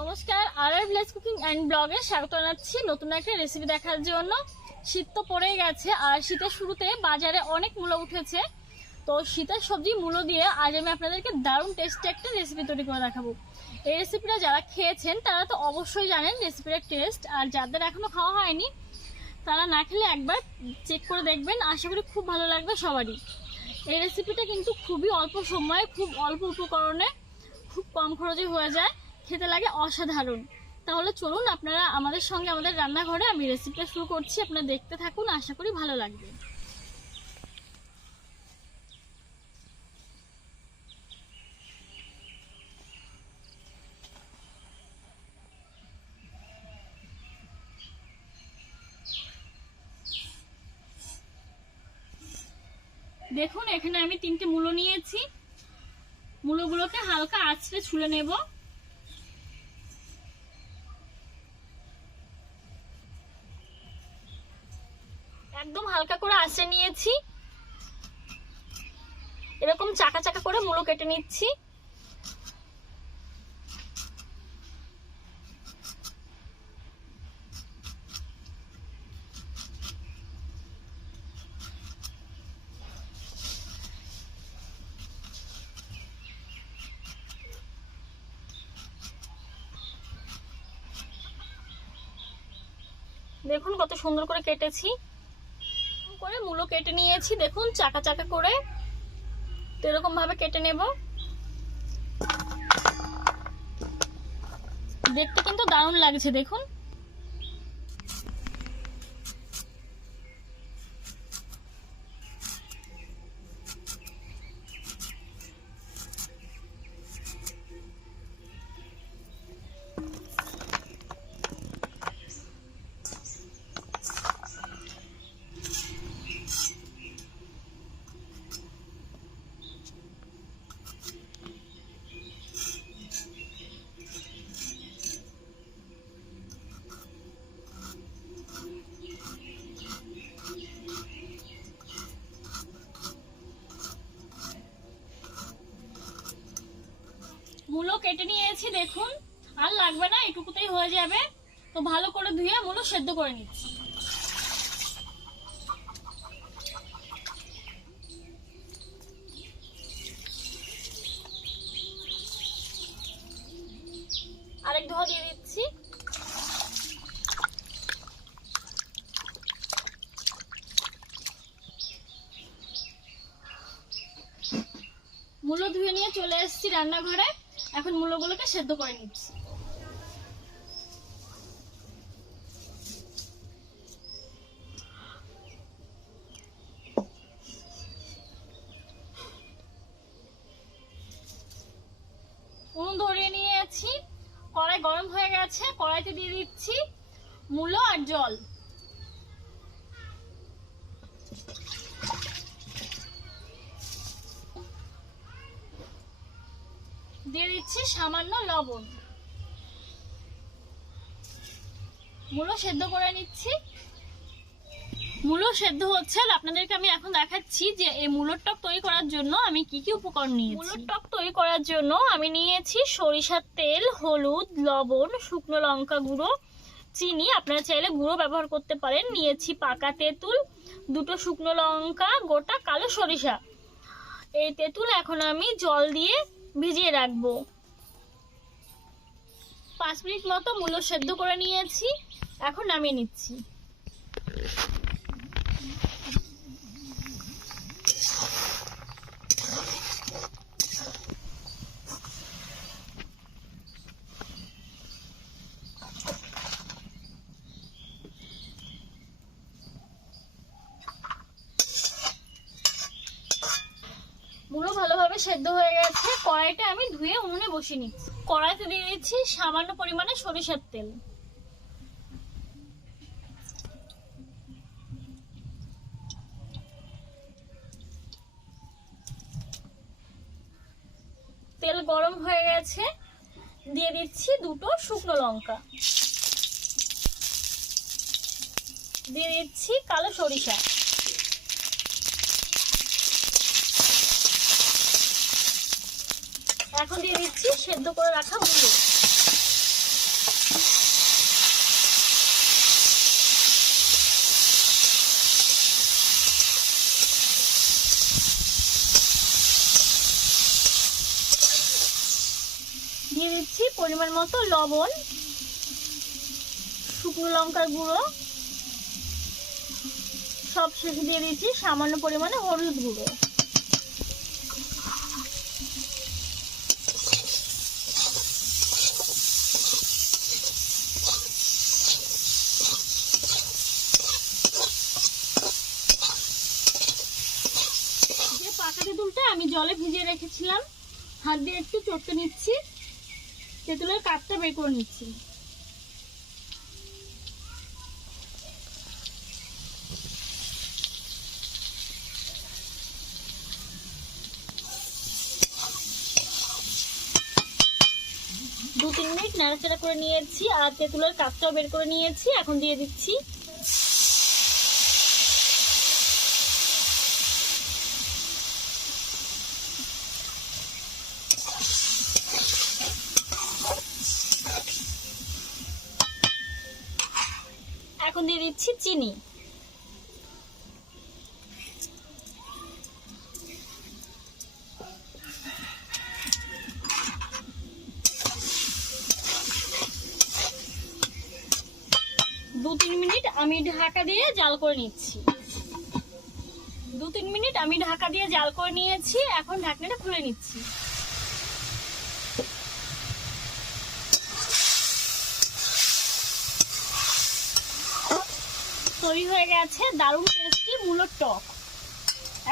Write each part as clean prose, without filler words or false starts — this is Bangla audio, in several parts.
নমস্কার, আর ভিলেজ কুকিং অ্যান্ড ব্লগে স্বাগত জানাচ্ছি নতুন একটা রেসিপি দেখার জন্য। শীত তো পড়েই গেছে আর শীতের শুরুতে বাজারে অনেক মূলো উঠেছে। তো শীতের সবজি মূলো দিয়ে আজ আমি আপনাদেরকে দারুণ টেস্টি একটা রেসিপি তৈরি করে দেখাবো। এই রেসিপিটা যারা খেয়েছেন তারা তো অবশ্যই জানেন রেসিপিটার টেস্ট, আর যাদের এখনও খাওয়া হয়নি তারা না খেলে একবার চেক করে দেখবেন, আশা করি খুব ভালো লাগবে সবারই। এই রেসিপিটা কিন্তু খুবই অল্প সময়ে, খুব অল্প উপকরণে, খুব কম খরচে হয়ে যায়, খেতে লাগে অসাধারণ। তাহলে চলুন আপনারা আমাদের সঙ্গে আমাদের রান্নাঘরে, আমি রেসিপিটা শুরু করছি, আপনারা দেখতে থাকুন, আশা করি ভালো লাগবে। দেখুন এখানে আমি 3টে মূলো নিয়েছি। মূলোগুলোকে হালকা আঁচড়ে ছুলে নেব। একদম হালকা করে আঁচড়ে নিয়েছি। এরকম চাকা চাকা করে মূলো কেটে নিচ্ছি। দেখুন কত সুন্দর করে কেটেছি, করে মূলো কেটে নিয়েছি। দেখুন চাকা চাকা করে তো এরকম ভাবে কেটে নেব। দেখতে কিন্তু দারুণ লাগছে। দেখুন মূলো কেটে নিয়েছি। দেখুন আর লাগবে না, এটুকুতেই হয়ে যাবে। তো ভালো করে ধুয়ে মূলো সেদ্ধ করে নিচ্ছি। আরেক ধোয়া দিয়ে দিচ্ছি। মূলো ধুয়ে নিয়ে চলে এসেছি রান্নাঘরে। এখন মূলোগুলোকে সেদ্ধ করে নিচ্ছি। উনুন ধরিয়ে নিয়েছি, কড়াই গরম হয়ে গেছে, কড়াইতে দিয়ে দিচ্ছি মূলো আর জল। দিয়ে দিচ্ছি সামান্য লবণ। মূলো সেদ্ধ করে নিচ্ছি। মূলো সেদ্ধ হচ্ছে, আপনাদেরকে আমি এখন দেখাচ্ছি যে এই মূলোর টক তৈরি করার জন্য আমি কি কি উপকরণ নিয়েছি। মূলোর টক তৈরি করার জন্য আমি নিয়েছি সরিষার তেল, হলুদ, লবণ, শুকনো লঙ্কা গুঁড়ো, চিনি, আপনারা চাইলে গুঁড়ো ব্যবহার করতে পারেন। নিয়েছি পাকা তেঁতুল, 2টো শুকনো লঙ্কা, গোটা কালো সরিষা। এই তেঁতুল এখন আমি জল দিয়ে ভিজিয়ে রাখবো। 5 মিনিট মতো মূলো সেদ্ধ করে নিয়েছি, এখন নামিয়ে নিচ্ছি। মূলো ভালোভাবে সেদ্ধ হয়ে গেছে। কড়াইটা আমি ধুয়ে উনুনে বসিয়ে নিচ্ছি। কড়াইতে দিয়ে দিচ্ছি সামান্য পরিমাণে সরিষার তেল। তেল গরম হয়ে গেছে, দিয়ে দিচ্ছি 2টো শুকনো লঙ্কা, দিয়ে দিচ্ছি কালো সরিষা, এখন দিয়ে দিচ্ছি সেদ্ধ করে রাখা মূলো। পরিমাণ মতো লবণ, শুকনো লঙ্কার গুঁড়ো, সব শেষে দিয়ে দিচ্ছি সামান্য পরিমাণে হলুদ গুঁড়ো। যে পাকা তেঁতুলটা আমি জলে ভিজিয়ে রেখেছিলাম, হাত দিয়ে একটু চটকে নিচ্ছি, তেঁতুলের কাঠটা বের করে নিচ্ছি। দু 3 মিনিট নাড়াচাড়া করে নিয়েছি আর তেঁতুলের কাঠটাও বের করে নিয়েছি। এখন দিয়ে দিচ্ছি চিনি। দু 3 মিনিট আমি ঢাকা দিয়ে জাল করে নিচ্ছি। 2 3 মিনিট আমি ঢাকা দিয়ে জাল করে নিয়েছি। এখন ঢাকনাটা খুলে নিচ্ছি। তৈরি হয়ে গেছে দারুণ টেস্টি মূলোর টক।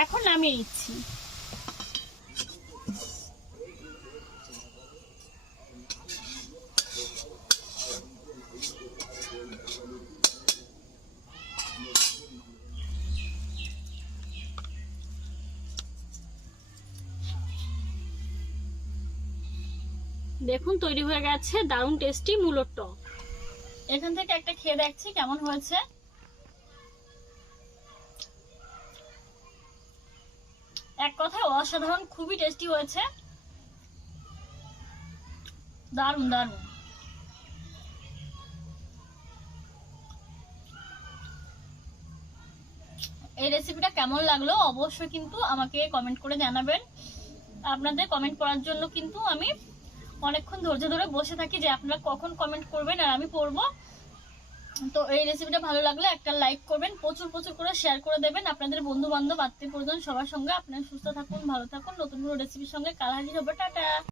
এখন নামিয়ে নিচ্ছি। দেখুন তৈরি হয়ে গেছে দারুণ টেস্টি মূলোর টক। এখান থেকে একটা খেয়ে দেখছি কেমন হয়েছে। এক কথায় অসাধারণ, খুবই টেস্টি হয়েছে, দারুণ দারুণ। এই রেসিপিটা কেমন লাগলো অবশ্যই কিন্তু আমাকে কমেন্ট করে জানাবেন। আপনাদের কমেন্ট পড়ার জন্য কিন্তু আমি অনেকক্ষণ ধৈর্য ধরে বসে থাকি যে আপনারা কখন কমেন্ট করবেন আর আমি পড়বো। তো এই রেসিপিটা ভালো লাগলে একটা লাইক করবেন, প্রচুর প্রচুর করে শেয়ার করে দেবেন আপনাদের বন্ধু বান্ধব আত্মীয় পরিজন সবার সঙ্গে। আপনারা সুস্থ থাকুন, ভালো থাকুন। নতুন কোনো রেসিপির সঙ্গে কাল হাজির হবো। টাটা।